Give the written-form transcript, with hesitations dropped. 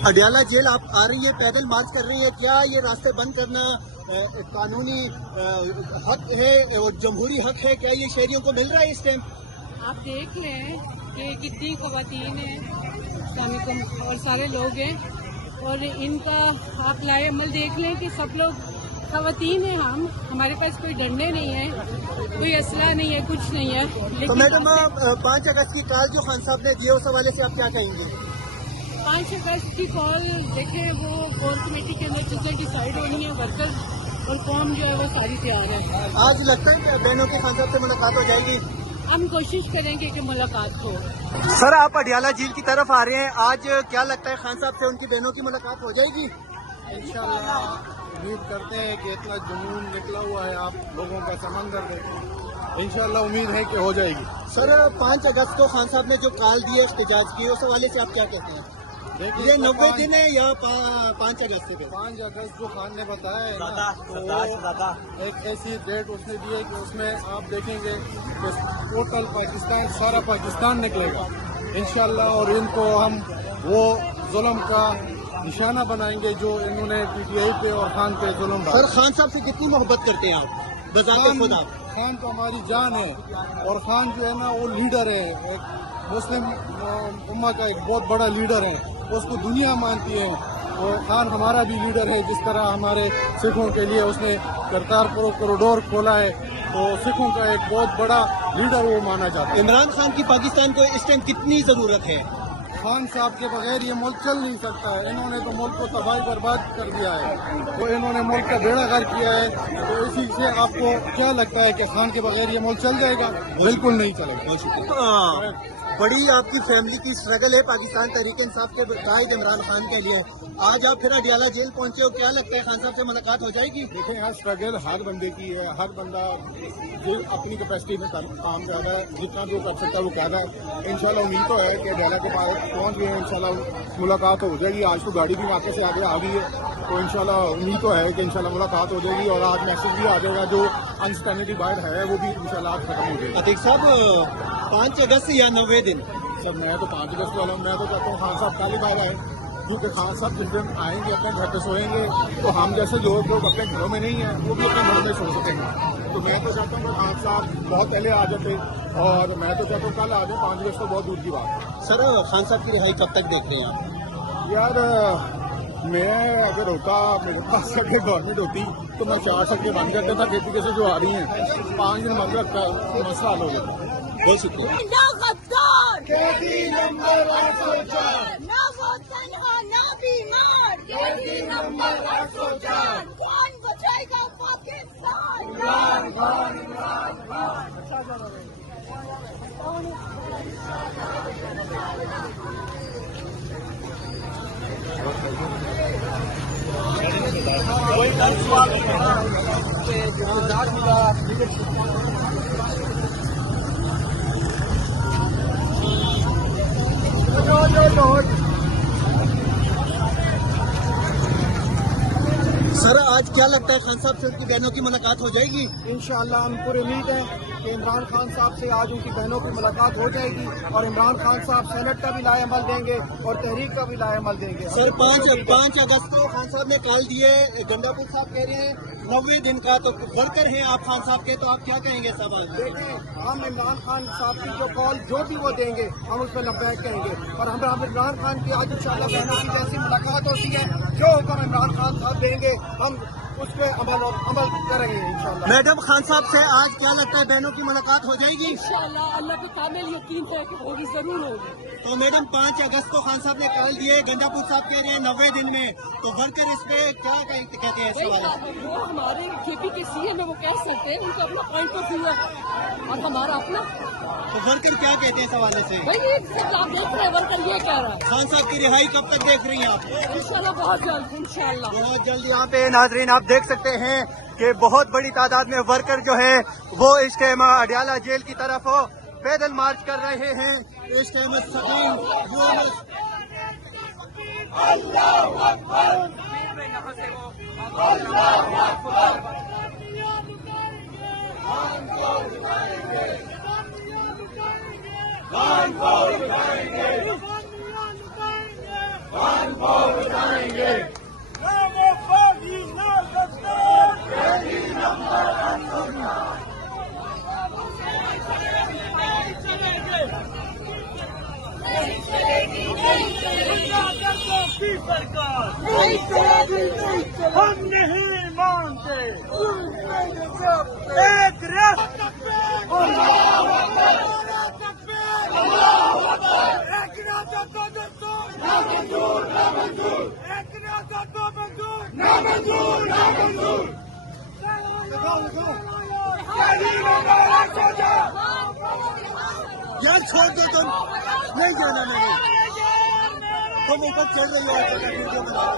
Adiala jail आप आ रही है, पैदल मार्च कर रही है, क्या ये रास्ते बंद करना कानूनी हक है और जमहूरी हक है? क्या ये शहरियों को मिल रहा है इस टाइम? आप देख लें कि कितनी ख़वातीन हैं इस्लामिक और सारे लोग हैं, और इनका आप लाए अमल देख लें कि सब लोग ख़वातीन हैं। हमारे पास कोई डंडे नहीं है, कोई असला नहीं है, कुछ नहीं है। तो लेकिन मैडम 5 अगस्त की कॉल जो खान साहब ने दी है उस हवाले से आप क्या कहेंगे? 5 अगस्त की कॉल देखें, वो कोर कमेटी के अंदर चीज़ें डिसाइड होनी है, वर्कर और कौम जो है वो सारी तैयार है। आज लगता है कि बहनों के खान साहब से मुलाकात हो जाएगी? हम कोशिश करेंगे कि मुलाकात हो। सर आप अडियाला झील की तरफ आ रहे हैं, आज क्या लगता है खान साहब से उनकी बहनों की मुलाकात हो जाएगी? इंशाल्लाह उम्मीद करते हैं कि इतना जुनून निकला हुआ है आप लोगों का समंदर देखें, इंशाल्लाह उम्मीद है कि हो जाएगी। सर 5 अगस्त को खान साहब ने जो कॉल दी है एहतजाज की, उस हवाले से आप क्या कहते हैं? ये 90 दिन है या 5 अगस्त से? 5 अगस्त जो खान ने बताया है ना, तो एक ऐसी डेट उसने दी है कि उसमें आप देखेंगे कि टोटल पाकिस्तान, सारा पाकिस्तान निकलेगा इंशाल्लाह, और इनको हम वो जुल्म का निशाना बनाएंगे जो इन्होंने PTI पे और खान पे जुल्म डाला। सर खान साहब से कितनी मोहब्बत करते हैं आप? बजाते खुद आप। खान तो हमारी जान है, और खान जो है ना वो लीडर है, एक मुस्लिम उम्मा का एक बहुत बड़ा लीडर है, उसको दुनिया मानती है। और खान हमारा भी लीडर है, जिस तरह हमारे सिखों के लिए उसने करतारपुर कॉरिडोर खोला है, तो सिखों का एक बहुत बड़ा लीडर वो माना जाता है। इमरान खान की पाकिस्तान को इस टाइम कितनी जरूरत है? खान साहब के बगैर ये मुल्क चल नहीं सकता है, इन्होंने तो मुल्क को तबाही बर्बाद कर दिया है, तो इन्होंने मुल्क का बेड़ा गर्क किया है। तो इसी से आपको क्या लगता है कि खान के बगैर ये मुल्क चल जाएगा? बिल्कुल नहीं चलेगा। बड़ी आपकी फैमिली की स्ट्रगल है पाकिस्तान तहरीक इंसाफ के कायद इमरान खान के लिए, आज आप फिर अडियाला जेल पहुंचे हो, क्या लगता है खान साहब से मुलाकात हो जाएगी? देखें यहाँ स्ट्रगल हर बंदे की है, हर बंदा जो अपनी कैपेसिटी में काम कर रहा है, जितना जो कर सकता है वो कर रहा है। इंशाल्लाह उम्मीद तो है कि अडियाला के पास पहुँच गए, इंशाल्लाह मुलाकात हो जाएगी। आज तो गाड़ी भी वाक़े से आगे आ गई है, तो इंशाल्लाह उम्मीद तो है कि इंशाल्लाह मुलाकात हो जाएगी, और आज मैसेज भी आ जाएगा, जो अनस्टैंडिटी बाहर है वो भी इंशाल्लाह आज खत्म हो जाएगी। अतीक साहब 5 अगस्त या 90 दिन? सर मैं तो 5 अगस्त वाला हूँ, मैं तो चाहता हूँ खान साहब काली बाहर आए, क्योंकि खान साहब जिस दिन आएंगे अपने घर पे सोएंगे, तो हम जैसे लोग अपने घरों में नहीं हैं वो भी अपने घरों में सो सकेंगे। तो मैं तो चाहता हूँ कि खान साहब बहुत पहले आ जाते, और मैं तो चाहता हूँ कल आ जाए। 5 अगस्त तो बहुत दूर की बात है। सर खान साहब की रिहाई कब तक देख रहे हैं आप? यार मैं अगर होता, मेरे पास अगर गवर्नमेंट होती तो मैं 4 सख्ती बंद कर देता, खेती से जो आ रही हैं 5 दिन बंद रखता है, मसला हल हो जाता। बहुत शुक्रिया। ना गद्दार, कैदी नंबर 804, ना वो तन्हा, ना बीमार, कैदी नंबर 804, कौन बचाएगा पाकिस्तान? इमरान खान, इमरान खान। सर आज क्या लगता है खान साहब से उनकी बहनों की मुलाकात हो जाएगी? इंशाअल्लाह हम पूरी उम्मीद है कि इमरान खान साहब से आज उनकी बहनों की मुलाकात हो जाएगी, और इमरान खान साहब सेनेट का भी लाए अमल देंगे और तहरीक का भी लाए अमल देंगे। सर 5 अगस्त को खान साहब ने कॉल दिए, गंडापुर साहब कह रहे हैं 90 दिन का, तो वर्कर हैं आप खान साहब के, तो आप क्या कहेंगे सवाल? देखें हम इमरान खान साहब की जो कॉल जो भी वो देंगे हम उस पर लब्बैक कहेंगे, और हम इमरान खान की आज इंशाअल्लाह बहनों की जैसी मुलाकात होती है, जो हुक्म इमरान खान साहब देंगे हम उस पर अमल करेंगे इंशाअल्लाह। मैडम खान साहब से आज क्या लगता है बहनों की मुलाकात हो जाएगी? इंशाअल्लाह अल्लाह को कामिल यकीन है कि होगी, जरूर होगी। तो मैडम 5 अगस्त को खान साहब ने कॉल दिए, गंडापुर साहब कह रहे हैं 90 दिन में, तो वर्कर इस पे क्या कहते हैं सवाल? वो हमारे KP के CM है, वो कह सकते हैं, उनका अपना पॉइंट ऑफ व्यू है और हमारा अपना। तो वर्कर क्या कहते हैं इस हवाले से? भाई ये सब आप देख रहे हैं, वर्कर ये कह रहा है। खान साहब की रिहाई कब तक देख रही हैं आप? इंशाल्लाह बहुत जल्द, इंशाल्लाह बहुत जल्द। यहाँ पे नाजरीन आप देख सकते हैं कि बहुत बड़ी तादाद में वर्कर जो है वो इस टाइम अडियाला जेल की तरफ पैदल मार्च कर रहे हैं। इस टाइम खान को यार छोड़ दो तुम, नहीं जाना मैंने, तुम ऊपर चढ़ रही हो।